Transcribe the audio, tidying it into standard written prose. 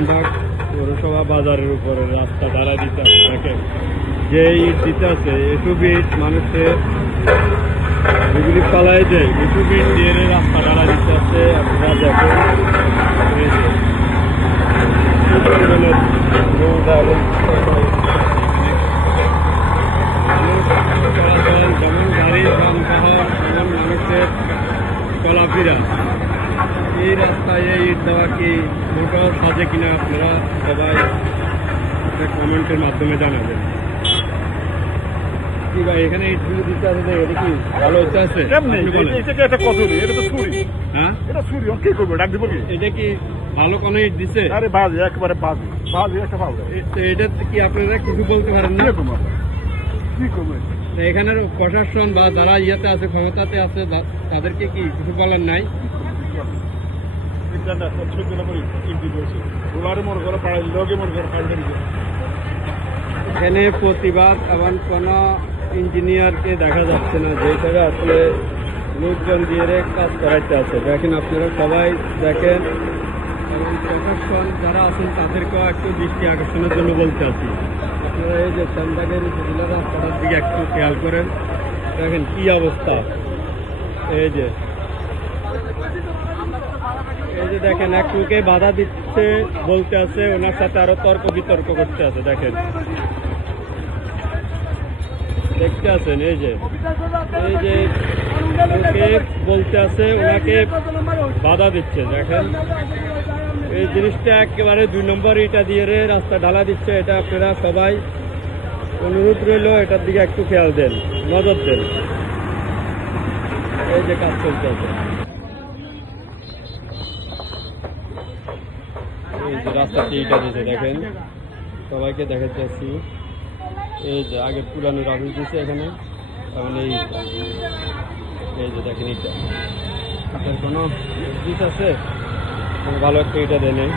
রামবাগ পৌরসভা বাজারের উপরে রাস্তা ঢালাই দিতে আছে। দেখেন যে ইট দিতে আছে একটু বিট মানুষের এগুলি পালাই দেয় একটু বিট দিয়ে রাস্তা ঢালাই দিতে আছে। আপনারা দেখেন যেমন গাড়ি যানবাহন যেমন মানুষের চলাফেরা এই রাস্তায় ইট দেওয়া কি মোটাও সাজে কিনা আপনারা সবাই কমেন্টের মাধ্যমে জানাবেন। কি ভাই এখানে ইটগুলো দিতে আছে এটা কি ভালো হচ্ছে আছে? হ্যাঁ এটা কি ভালো কোনো ইট দিচ্ছে? আরে বাজে একেবারে বাজে বাজে একটা বাজে এটা কি আপনারা কিছু বলতে পারেন না? কি করবে এখানের প্রশাসন বা যারা ইয়েতে আছে ক্ষমতাতে আছে তাদেরকে কি কিছু বলার নাই? এখানে প্রতিবাদ এবং কোনো ইঞ্জিনিয়ারকে দেখা যাচ্ছে না, যে হিসাবে আসলে লোকজন দিয়ে কাজ করাইতে আছে। দেখেন আপনারা সবাই দেখেন এবং প্রশাসন যারা আছেন তাদেরকেও একটু দৃষ্টি আকর্ষণের জন্য বলতে আছি। আপনারা এই যে শ্যামবাগের উপজেলা রাস্তাটার দিকে একটু খেয়াল করেন, দেখেন কি অবস্থা। এই যে দেখেন একটুকে বাধা দিচ্ছে বলতে আছে, ওনার সাথে আরো তর্ক বিতর্ক করতে আছে। দেখেন দেখতে আছেন এই যে ওকে বলতে আছে, ওনাকে বাধা দিচ্ছে। দেখেন এই জিনিসটা একেবারে 2 নম্বর ইটা দিয়ে রাস্তা ঢালা দিচ্ছে। এটা আপনারা সবাই অনুরোধ রইল এটার দিকে একটু খেয়াল দেন, নজর দেন। এই যে কাজ চলতে আছে, এই যে রাস্তাতে ইটা দিচ্ছে। দেখেন সবাইকে দেখাতে আসছি, এই যে আগে পুরানো অফিস দিচ্ছে এখানে, এখন এই যে দেখেন ইটা কোনো দিস আছে, ভালো একটা ইটা দেয় নেই।